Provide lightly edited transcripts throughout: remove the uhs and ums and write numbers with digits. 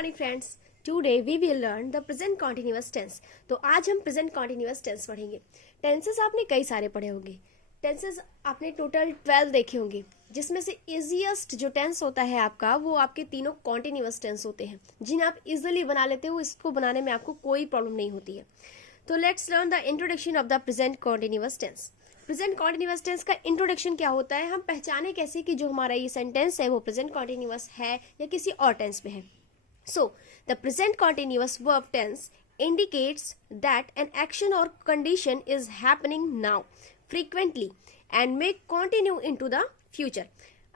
Morning friends, today we will learn the present continuous tense. तो आज हम present continuous tense पढ़ेंगे। Tenses आपने कई सारे पढ़े होंगे। टेंसेस आपने टोटल 12 देखे होंगे, जिसमें से इजीएस्ट जो टेंस होता है आपका, वो आपके तीनों कॉन्टिन्यूअस टेंस होते हैं, जिन्हें आप इजिली बना लेते हो। इसको बनाने में आपको कोई प्रॉब्लम नहीं होती है। तो let's learn the introduction of the present continuous tense. Present continuous tense का इंट्रोडक्शन क्या होता है, हम पहचाने कैसे कि जो हमारा ये सेंटेंस है वो प्रेजेंट कॉन्टिन्यूअस है या किसी और टेंस में है। So, the present continuous verb tense indicates that an action or condition is happening now, frequently, and may continue into the future.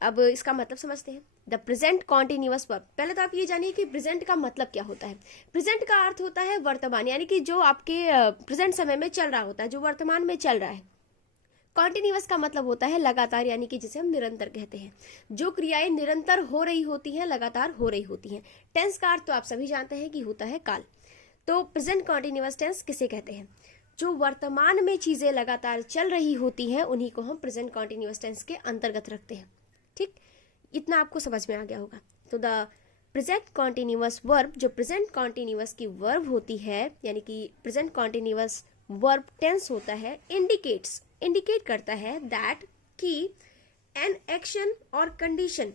अब इसका मतलब समझते हैं। द प्रेजेंट कॉन्टिन्यूअस वर्ब, पहले तो आप ये जानिए कि प्रेजेंट का मतलब क्या होता है। प्रेजेंट का अर्थ होता है वर्तमान, यानी कि जो आपके प्रेजेंट समय में चल रहा होता है, जो वर्तमान में चल रहा है। कॉन्टिन्यूअस का मतलब होता है लगातार, यानी कि जिसे हम निरंतर कहते हैं। जो क्रियाएं निरंतर हो रही होती हैं, लगातार हो रही होती हैं। टेंस का अर्थ तो आप सभी जानते हैं कि होता है काल। तो प्रेजेंट कॉन्टिन्यूअस टेंस किसे कहते हैं? जो वर्तमान में चीजें लगातार चल रही होती हैं, उन्हीं को हम प्रेजेंट कॉन्टिन्यूअस टेंस के अंतर्गत रखते हैं। ठीक, इतना आपको समझ में आ गया होगा। तो द प्रेजेंट कॉन्टिन्यूअस वर्ब, जो प्रेजेंट कॉन्टिन्यूअस की वर्ब होती है, यानी कि प्रेजेंट कॉन्टिन्यूअस वर्ब टेंस होता है, इंडिकेट करता है दैट कि एन एक्शन और कंडीशन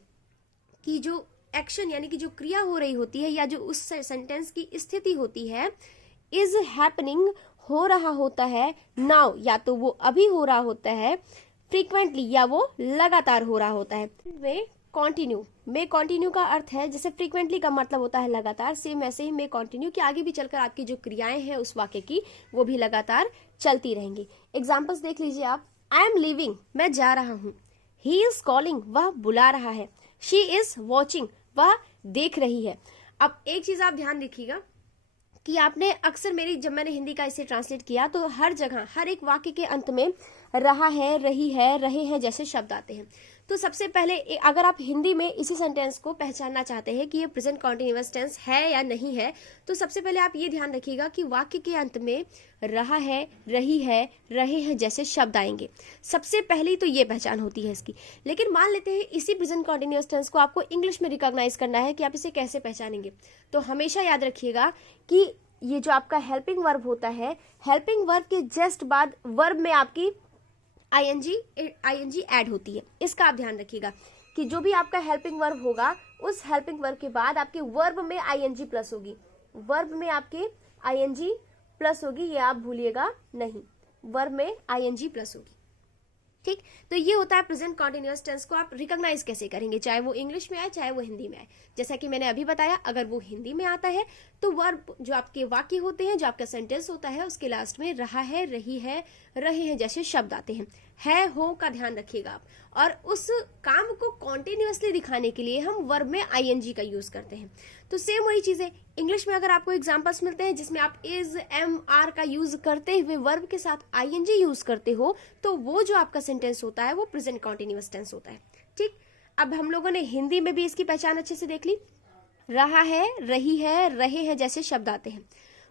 की जो एक्शन यानी कि जो क्रिया हो रही होती है, या जो उस सेंटेंस की स्थिति होती है, इज हैपनिंग, हो रहा होता है, नाउ, या तो वो अभी हो रहा होता है, फ्रीक्वेंटली, या वो लगातार हो रहा होता है। मे कॉन्टिन्यू का अर्थ है, जैसे फ्रीक्वेंटली का मतलब होता है लगातार, सेम ऐसे ही मे कॉन्टिन्यू कि आगे भी चलकर आपकी जो क्रियाएं हैं उस वाक्य की, वो भी लगातार चलती रहेंगी। एग्जाम्पल्स देख लीजिए आप। आई एम लिविंग, मैं जा रहा हूं। ही इज कॉलिंग, वह बुला रहा है। शी इज वॉचिंग, वह देख रही है। अब एक चीज आप ध्यान रखिएगा कि आपने अक्सर जब मैंने हिंदी का इसे ट्रांसलेट किया, तो हर जगह हर एक वाक्य के अंत में रहा है, रही है, रहे हैं जैसे शब्द आते हैं। तो सबसे पहले अगर आप हिंदी में इसी सेंटेंस को पहचानना चाहते हैं कि ये प्रेजेंट कॉन्टिन्यूअस टेंस है या नहीं है, तो सबसे पहले आप ये ध्यान रखिएगा कि वाक्य के अंत में रहा है, रही है, रहे हैं जैसे शब्द आएंगे। सबसे पहली तो ये पहचान होती है इसकी। लेकिन मान लेते हैं इसी प्रेजेंट कॉन्टिन्यूअस टेंस को आपको इंग्लिश में रिकॉग्नाइज करना है कि आप इसे कैसे पहचानेंगे। तो हमेशा याद रखिएगा कि ये जो आपका हेल्पिंग वर्ब होता है, हेल्पिंग वर्ब के जस्ट बाद वर्ब में आपकी आईएनजी ऐड होती है। इसका आप ध्यान रखिएगा कि जो भी आपका हेल्पिंग वर्ब होगा, उस हेल्पिंग वर्ब के बाद आपके वर्ब में आईएनजी प्लस होगी। वर्ब में आपके आईएनजी प्लस होगी, ये आप भूलिएगा नहीं। वर्ब में आईएनजी प्लस होगी। ठीक, तो ये होता है प्रेजेंट कॉन्टिन्यूअस टेंस को आप रिकॉग्नाइज कैसे करेंगे, चाहे वो इंग्लिश में आए चाहे वो हिंदी में आए। जैसा कि मैंने अभी बताया, अगर वो हिंदी में आता है तो वर्ब, जो आपके वाक्य होते हैं, जो आपका सेंटेंस होता है, उसके लास्ट में रहा है, रही है, रहे हैं जैसे शब्द आते हैं। है, हो का ध्यान रखिएगा आप। और उस काम को कॉन्टिन्यूअसली दिखाने के लिए हम वर्ब में आईएनजी का यूज करते हैं। तो सेम वही चीज है इंग्लिश में। अगर आपको एग्जांपल्स मिलते हैं जिसमें आप इज, एम, आर का यूज करते हुए वर्ब के साथ आईएनजी यूज करते हो, तो वो जो आपका सेंटेंस होता है वो प्रेजेंट कॉन्टिन्यूअस टेंस होता है। ठीक, अब हम लोगों ने हिंदी में भी इसकी पहचान अच्छे से देख ली। रहा है, रही है, रहे हैं जैसे शब्द आते हैं।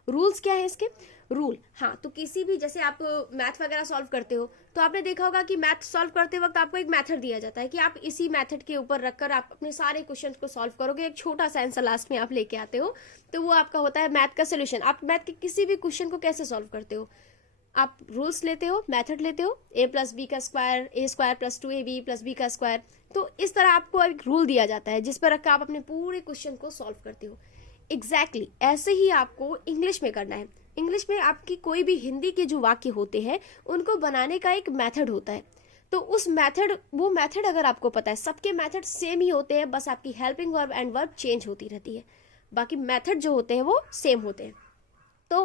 रूल्स क्या है इसके? रूल, हाँ, तो किसी भी, जैसे आप मैथ वगैरह सॉल्व करते हो, तो आपने देखा होगा कि मैथ सॉल्व करते वक्त आपको एक मेथड दिया जाता है कि आप इसी मेथड के ऊपर रखकर आप अपने सारे क्वेश्चंस को सॉल्व करोगे। एक छोटा सा आंसर लास्ट में आप लेके आते हो, तो वो आपका होता है मैथ का सोल्यूशन। आप मैथ के किसी भी क्वेश्चन को कैसे सॉल्व करते हो? आप रूल्स लेते हो, मेथड लेते हो, a+b का स्क्वायर, a² + 2ab + b का स्क्वायर। तो इस तरह आपको एक रूल दिया जाता है जिस पर रखकर आप अपने पूरे क्वेश्चन को सॉल्व करते हो। एग्जैक्टली ऐसे ही आपको इंग्लिश में करना है। इंग्लिश में आपकी कोई भी हिंदी के जो वाक्य होते हैं, उनको बनाने का एक मेथड होता है। तो वो मेथड अगर आपको पता है, सबके मेथड सेम ही होते हैं, बस आपकी helping verb and verb change होती रहती है, बाकी मेथड जो होते हैं वो सेम होते हैं। तो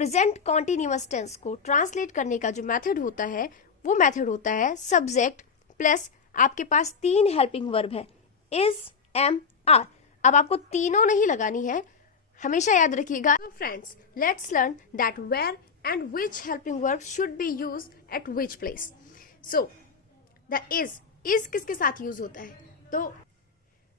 प्रेजेंट कॉन्टिन्यूअस टेंस को ट्रांसलेट करने का जो मेथड होता है, वो मेथड होता है सब्जेक्ट प्लस आपके पास 3 हेल्पिंग वर्ब है, इज, एम, आर। अब आपको तीनों नहीं लगानी है, हमेशा याद रखिएगा। Friends, let's learn that where and which helping verb should be use at which place. So the is किसके साथ यूज होता है? तो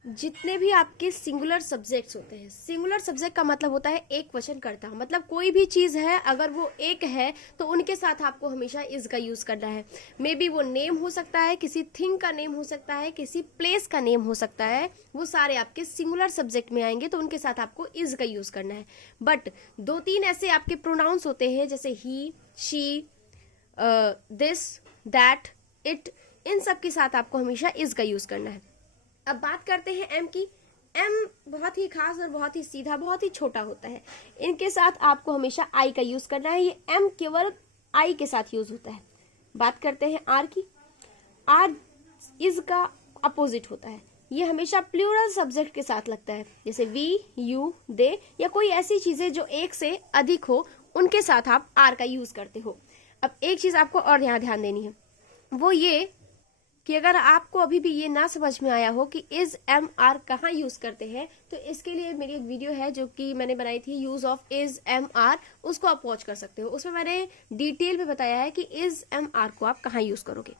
जितने भी आपके सिंगुलर सब्जेक्ट्स होते हैं, सिंगुलर सब्जेक्ट का मतलब होता है एक वचन कर्ता, मतलब कोई भी चीज है अगर वो एक है तो उनके साथ आपको हमेशा इज का यूज करना है। मे बी वो नेम हो सकता है, किसी थिंग का नेम हो सकता है, किसी प्लेस का नेम हो सकता है, वो सारे आपके सिंगुलर सब्जेक्ट में आएंगे तो उनके साथ आपको इज का यूज करना है। बट 2-3 ऐसे आपके प्रोनाउंस होते हैं जैसे ही, शी, दिस, दैट, इट, इन सब के साथ आपको हमेशा इज का यूज करना है। अब बात करते हैं एम की। एम बहुत ही खास और बहुत ही सीधा, बहुत ही छोटा होता है, इनके साथ आपको हमेशा आई का यूज करना है। ये एम केवल आई के साथ यूज होता है। बात करते हैं आर की। आर इज का अपोजिट होता है, ये हमेशा प्लूरल सब्जेक्ट के साथ लगता है, जैसे वी, यू, दे या कोई ऐसी चीजें जो एक से अधिक हो उनके साथ आप आर का यूज करते हो। अब एक चीज आपको और यहाँ ध्यान देनी है, वो ये कि अगर आपको अभी भी ये ना समझ में आया हो कि इज, एम, आर कहाँ यूज करते हैं, तो इसके लिए मेरी एक वीडियो है जो कि मैंने बनाई थी, use of is, am, are, उसको आप वॉच कर सकते हो। उसमें मैंने डिटेल में बताया है कि इज, एम, आर को आप कहाँ यूज करोगे।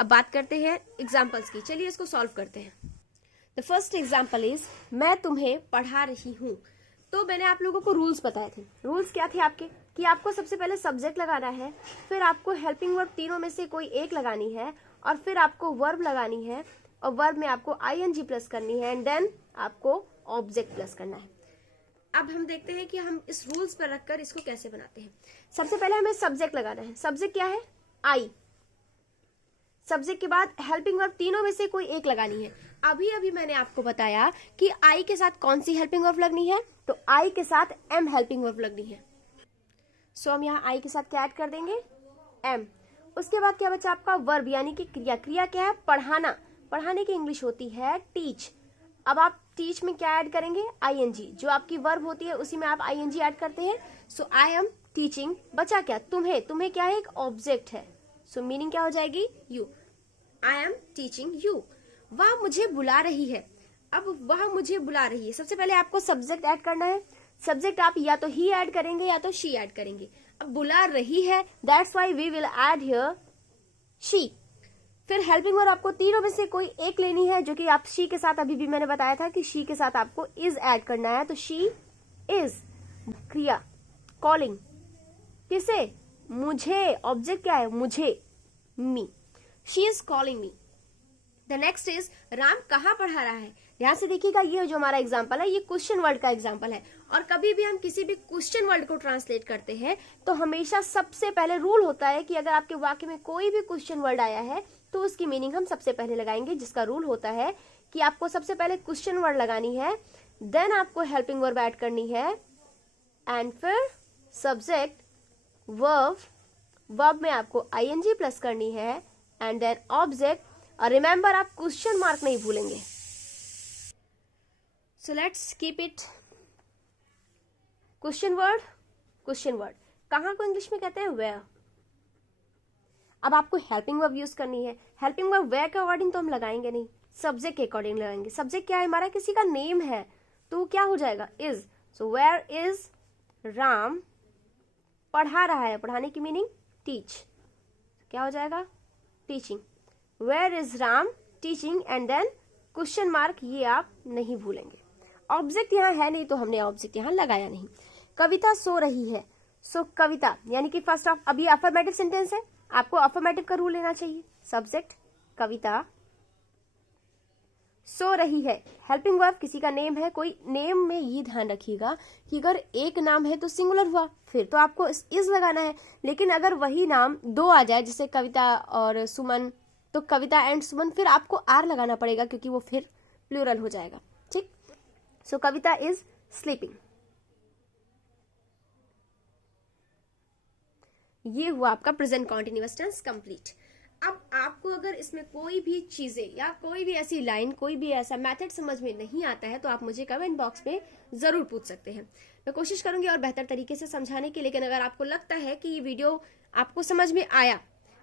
अब बात करते हैं एग्जाम्पल्स की, चलिए इसको सॉल्व करते हैं। द फर्स्ट एग्जाम्पल इज, मैं तुम्हें पढ़ा रही हूँ। तो मैंने आप लोगों को रूल्स बताए थे। रूल्स क्या थे आपके, कि आपको सबसे पहले सब्जेक्ट लगाना है, फिर आपको हेल्पिंग वर्ब तीनों में से कोई एक लगानी है, और फिर आपको वर्ब लगानी है, और वर्ब में आपको आईएनजी प्लस करनी है, एंड देन आपको ऑब्जेक्ट प्लस करना है। अब हम देखते हैं कि हम इस रूल्स पर रखकर इसको कैसे बनाते हैं। सबसे पहले हमें सब्जेक्ट लगाना है। सब्जेक्ट क्या है, आई। सब्जेक्ट के बाद हेल्पिंग वर्ब तीनों में से कोई एक लगानी है। अभी अभी मैंने आपको बताया कि आई के साथ कौन सी हेल्पिंग वर्ब लगनी है, तो आई के साथ एम हेल्पिंग वर्ब लगनी है। सो हम यहाँ आई के साथ क्या ऐड कर देंगे, एम। उसके बाद क्या बचा आपका, वर्ब यानी कि क्रिया। क्रिया क्या है, पढ़ाना। पढ़ाने की इंग्लिश होती है टीच। अब आप टीच में क्या ऐड करेंगे, आईएनजी। जो आपकी वर्ब होती है उसी में आप आईएनजी ऐड करते हैं। सो आई एम टीचिंग। बचा क्या, तुम्हें। तुम्हें क्या है, एक ऑब्जेक्ट है। सो मीनिंग क्या हो जाएगी, you. I am teaching you. वह मुझे बुला रही है। अब वह मुझे बुला रही है, सबसे पहले आपको सब्जेक्ट ऐड करना है। सब्जेक्ट आप या तो ही ऐड करेंगे या तो शी ऐड करेंगे। अब बुला रही है, that's why we will add here she. फिर हेल्पिंग वर्ब आपको तीनों में से कोई एक लेनी है, जो कि आप शी के साथ, अभी भी मैंने बताया था कि शी के साथ आपको इज ऐड करना है। तो शी इज। क्रिया कॉलिंग, किसे, मुझे। ऑब्जेक्ट क्या है, मुझे, me. She is calling me. The next is, Ram कहाँ पढ़ा रहा है। ध्यान से देखिएगा, ये जो हमारा एग्जाम्पल है ये क्वेश्चन वर्ड का एग्जाम्पल है, और कभी भी हम किसी भी क्वेश्चन वर्ड को ट्रांसलेट करते हैं तो हमेशा सबसे पहले रूल होता है कि अगर आपके वाक्य में कोई भी क्वेश्चन वर्ड आया है तो उसकी मीनिंग हम सबसे पहले लगाएंगे, जिसका रूल होता है कि आपको सबसे पहले क्वेश्चन वर्ड लगानी है, देन आपको हेल्पिंग वर्ब ऐड करनी है, एंड फिर सब्जेक्ट, वर्ब, वर्ब में आपको आईएनजी प्लस करनी है, एंड देन ऑब्जेक्ट। और रिमेंबर, आप क्वेश्चन मार्क नहीं भूलेंगे। So let's keep it. Question word, question word कहाँ को इंग्लिश में कहते हैं, वेयर। अब आपको हेल्पिंग वर्ब यूज करनी है। हेल्पिंग वर्ब वेयर के अकॉर्डिंग तो हम लगाएंगे नहीं, सब्जेक्ट के अकॉर्डिंग लगाएंगे। सब्जेक्ट क्या है हमारा, किसी का नेम है, तो क्या हो जाएगा, is. So where is Ram, पढ़ा रहा है, पढ़ाने की मीनिंग टीच, क्या हो जाएगा, teaching. Where is Ram teaching, and then question mark, ये आप नहीं भूलेंगे। ऑब्जेक्ट यहाँ है नहीं तो हमने ऑब्जेक्ट यहाँ लगाया नहीं। कविता सो रही है। सो कविता यानी कि फर्स्ट ऑफ, अभी अफर्मेटिव सेंटेंस है, आपको अफर्मेटिव का रूल लेना चाहिए। सब्जेक्ट कविता, सो रही है। हेल्पिंग वर्ब किसी का नेम है, कोई नेम में ये ध्यान रखिएगा कि अगर एक नाम है तो सिंगुलर हुआ, फिर तो आपको इज लगाना है। लेकिन अगर वही नाम दो आ जाए, जैसे कविता और सुमन, तो कविता एंड सुमन, फिर आपको आर लगाना पड़ेगा क्योंकि वो फिर प्लूरल हो जाएगा। ठीक। सो कविता इज स्लीपिंग। ये हुआ आपका प्रेजेंट कॉन्टिन्यूअस टेंस कंप्लीट। अब आपको अगर इसमें कोई भी चीजें या कोई भी ऐसी लाइन, कोई भी ऐसा मेथड समझ में नहीं आता है तो आप मुझे कमेंट बॉक्स में जरूर पूछ सकते हैं। मैं कोशिश करूंगी और बेहतर तरीके से समझाने की। लेकिन अगर आपको लगता है कि ये वीडियो आपको समझ में आया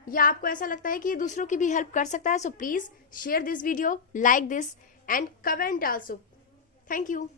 या आपको ऐसा लगता है कि ये दूसरों की भी हेल्प कर सकता है, so please share this video, like this and comment also. Thank you.